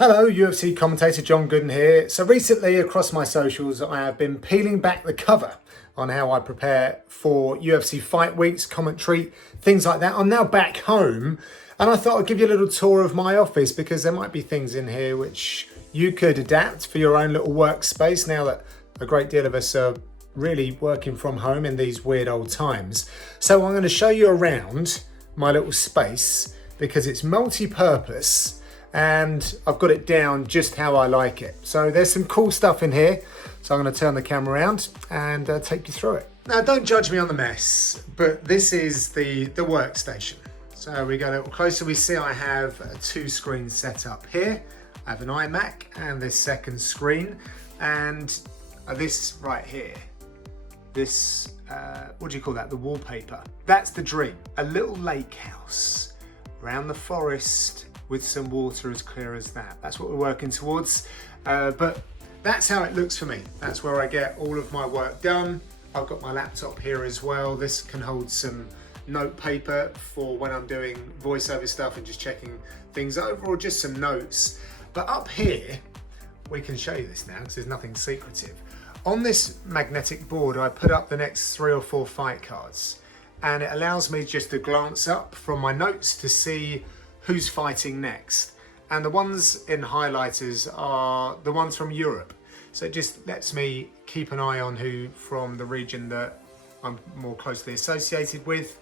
Hello, UFC commentator John Gooden here. So recently across my socials I have been peeling back the cover on how I prepare for UFC Fight Weeks, commentary, things like that. I'm now back home and I thought I'd give you a little tour of my office because there might be things in here which you could adapt for your own little workspace now that a great deal of us are really working from home in these weird old times. So I'm going to show you around my little space because it's multi-purpose and I've got it down just how I like it. So there's some cool stuff in here. So I'm going to turn the camera around and take you through it. Now don't judge me on the mess, but this is the workstation. So we go a little closer, we see I have two screens set up here. I have an iMac and this second screen, and this right here, this, what do you call that? The wallpaper. That's the dream. A little lake house around the forest with some water as clear as that. That's what we're working towards. But that's how it looks for me. That's where I get all of my work done. I've got my laptop here as well. This can hold some note paper for when I'm doing voiceover stuff and just checking things over, or just some notes. But up here, we can show you this now because there's nothing secretive. On this magnetic board, I put up the next 3 or 4 fight cards, and it allows me just to glance up from my notes to see who's fighting next. And the ones in highlighters are the ones from Europe. So it just lets me keep an eye on who from the region that I'm more closely associated with,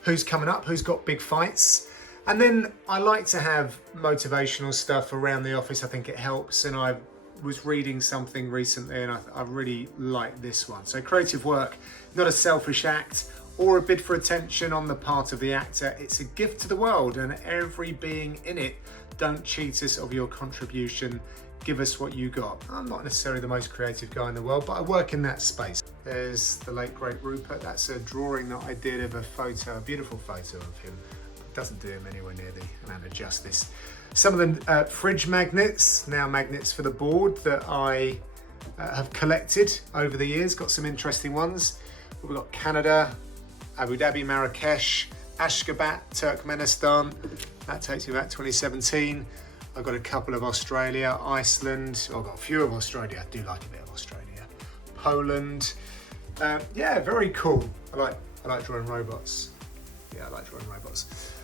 who's coming up, who's got big fights. And then I like to have motivational stuff around the office. I think it helps. And I was reading something recently and I really like this one. So creative work, not a selfish act or a bid for attention on the part of the actor. It's a gift to the world and every being in it. Don't cheat us of your contribution. Give us what you got. I'm not necessarily the most creative guy in the world, but I work in that space. There's the late great Rupert. That's a drawing that I did of a photo, a beautiful photo of him. It doesn't do him anywhere near the amount of justice. Some of the fridge magnets, now magnets for the board, that I have collected over the years. Got some interesting ones. We've got Canada, Abu Dhabi, Marrakesh, Ashgabat, Turkmenistan. That takes me back 2017. I've got a couple of Australia, Iceland. I've got a few of Australia. I do like a bit of Australia. Poland. Yeah, very cool. I like drawing robots. Yeah, I like drawing robots.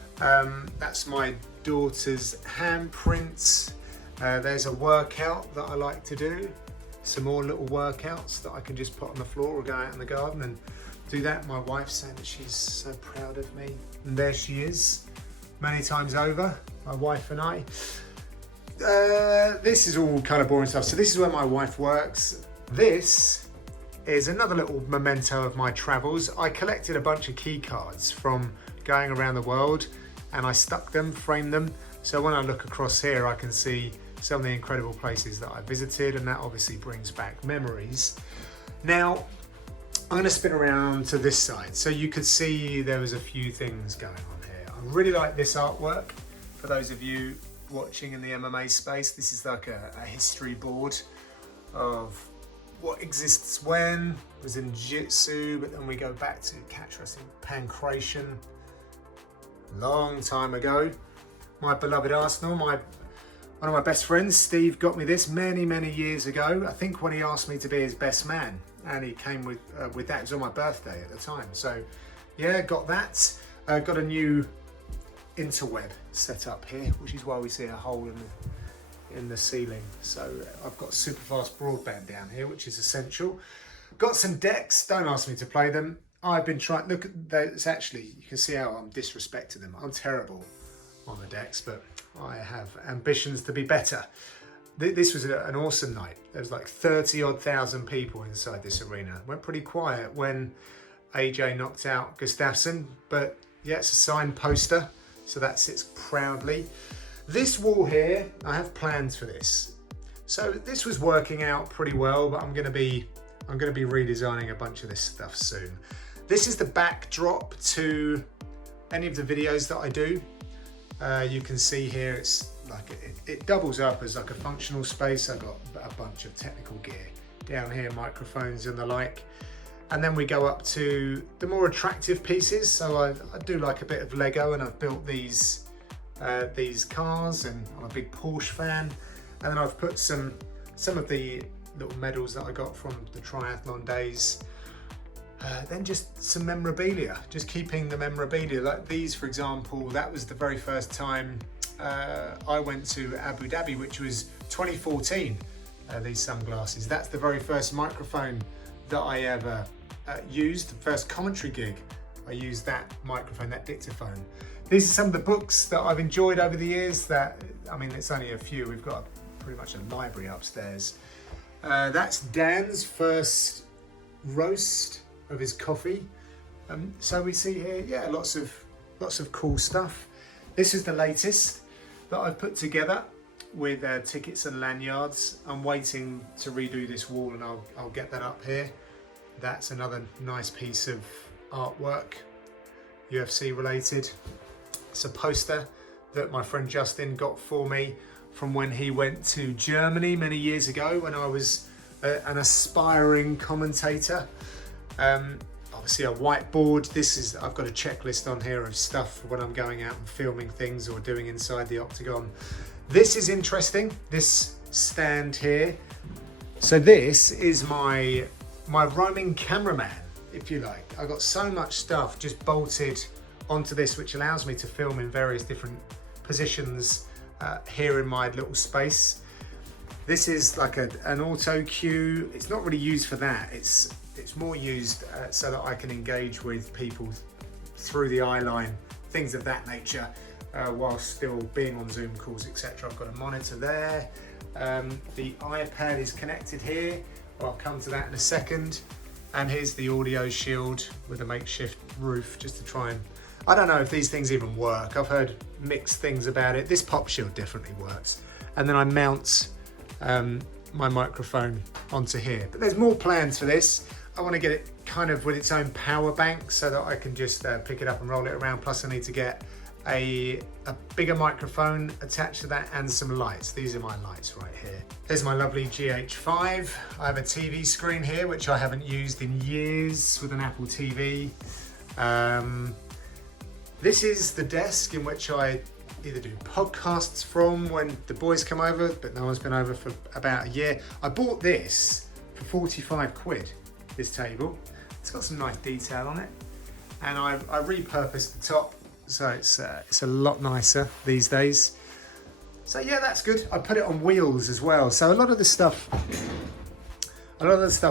That's my daughter's handprints. There's a workout that I like to do. Some more little workouts that I can just put on the floor or go out in the garden and do that. My wife's saying that she's so proud of me. And there she is, many times over, my wife and I. This is all kind of boring stuff. So this is where my wife works. This is another little memento of my travels. I collected a bunch of key cards from going around the world and I stuck them, framed them. So when I look across here, I can see some of the incredible places that I visited, and that obviously brings back memories. Now, I'm going to spin around to this side so you could see there was a few things going on here. I really like this artwork. For those of you watching in the MMA space, this is like a history board of what exists when. It was in Jiu-Jitsu, but then we go back to catch wrestling, pancration, long time ago. My beloved Arsenal, one of my best friends, Steve, got me this many, many years ago. I think when he asked me to be his best man, and he came with that. It was on my birthday at the time. So yeah, got that. Got a new interweb set up here, which is why we see a hole in the ceiling. So I've got super fast broadband down here, which is essential. Got some decks. Don't ask me to play them. I've been trying. Look at those. Actually, you can see how I'm disrespecting them. I'm terrible on the decks, but I have ambitions to be better. This was an awesome night. There was like 30,000 people inside this arena. Went pretty quiet when AJ knocked out Gustafsson, but yeah, it's a signed poster, so that sits proudly. This wall here, I have plans for this. So this was working out pretty well, but I'm going to be redesigning a bunch of this stuff soon. This is the backdrop to any of the videos that I do. You can see here, it's like it doubles up as like a functional space. I've got a bunch of technical gear down here, microphones and the like. And then we go up to the more attractive pieces. So I do like a bit of Lego, and I've built these cars, and I'm a big Porsche fan. And then I've put some of the little medals that I got from the triathlon days. Then just some memorabilia, just keeping the memorabilia. Like these, for example, that was the very first time I went to Abu Dhabi, which was 2014, these sunglasses. That's the very first microphone that I ever used, the first commentary gig. I used that microphone, that dictaphone. These are some of the books that I've enjoyed over the years that, I mean, it's only a few. We've got pretty much a library upstairs. That's Dan's first roast of his coffee. So we see here, yeah, lots of cool stuff. This is the latest that I've put together with tickets and lanyards. I'm waiting to redo this wall and I'll get that up here. That's another nice piece of artwork, UFC related. It's a poster that my friend Justin got for me from when he went to Germany many years ago when I was an aspiring commentator. Obviously a whiteboard. I've got a checklist on here of stuff for when I'm going out and filming things or doing Inside the Octagon. This is interesting, this stand here. So this is my roaming cameraman, if you like. I've got so much stuff just bolted onto this, which allows me to film in various different positions here in my little space. This is like an auto cue. It's not really used for that. It's more used so that I can engage with people through the eye line, things of that nature, while still being on Zoom calls, etc. I've got a monitor there. The iPad is connected here. I'll come to that in a second. And here's the audio shield with a makeshift roof just to try and, I don't know if these things even work. I've heard mixed things about it. This pop shield definitely works. And then I mount my microphone onto here. But there's more plans for this. I want to get it kind of with its own power bank so that I can just pick it up and roll it around. Plus I need to get a bigger microphone attached to that and some lights. These are my lights right here. There's my lovely GH5. I have a TV screen here, which I haven't used in years with an Apple TV. This is the desk in which I either do podcasts from when the boys come over, but no one's been over for about a year. I bought this for 45 quid, this table. It's got some nice detail on it. And I repurposed the top, so it's a lot nicer these days. So yeah, that's good. I put it on wheels as well. So a lot of the stuff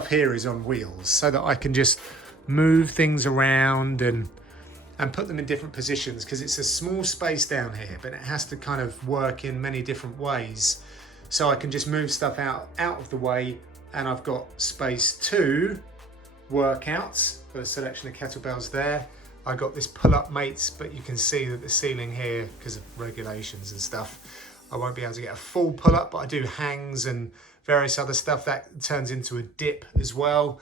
here is on wheels so that I can just move things around and put them in different positions, because it's a small space down here, but it has to kind of work in many different ways. So I can just move stuff out of the way, and I've got space to work out. Got a selection of kettlebells there. I got this pull-up mates, but you can see that the ceiling here, because of regulations and stuff, I won't be able to get a full pull-up, but I do hangs and various other stuff. That turns into a dip as well.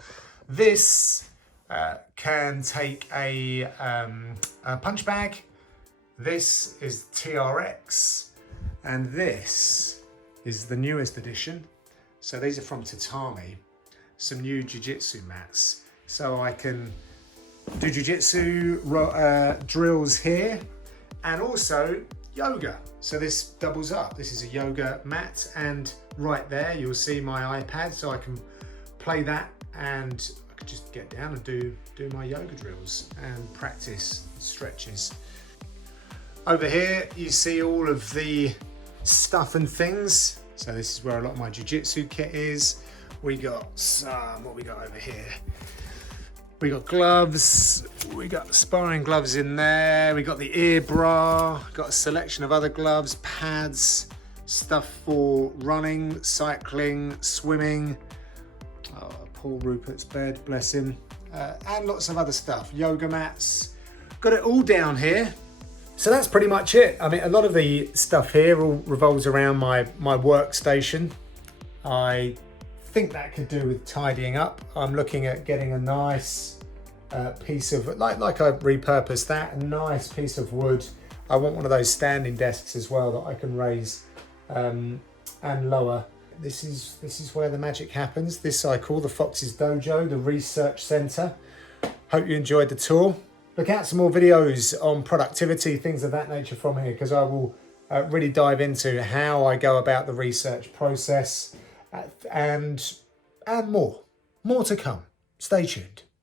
This can take a punch bag. This is TRX, and this is the newest edition. So these are from Tatami, some new jiu-jitsu mats. So I can do jiu-jitsu drills here, and also yoga. So this doubles up. This is a yoga mat, and right there you'll see my iPad, so I can play that and I could just get down and do my yoga drills and practice stretches. Over here you see all of the stuff and things. So this is where a lot of my jiu-jitsu kit is. We got some, what we got over here? We got gloves, we got sparring gloves in there, we got the ear bra, got a selection of other gloves, pads, stuff for running, cycling, swimming. Oh, Paul Rupert's bed, bless him. And lots of other stuff, yoga mats. Got it all down here. So that's pretty much it. I mean, a lot of the stuff here all revolves around my workstation. I think that could do with tidying up. I'm looking at getting a nice piece of, like I repurposed that, a nice piece of wood. I want one of those standing desks as well that I can raise and lower. This is where the magic happens. This I call the Fox's Dojo, the research center. Hope you enjoyed the tour. Look out some more videos on productivity, things of that nature from here, because I will really dive into how I go about the research process and more to come. Stay tuned.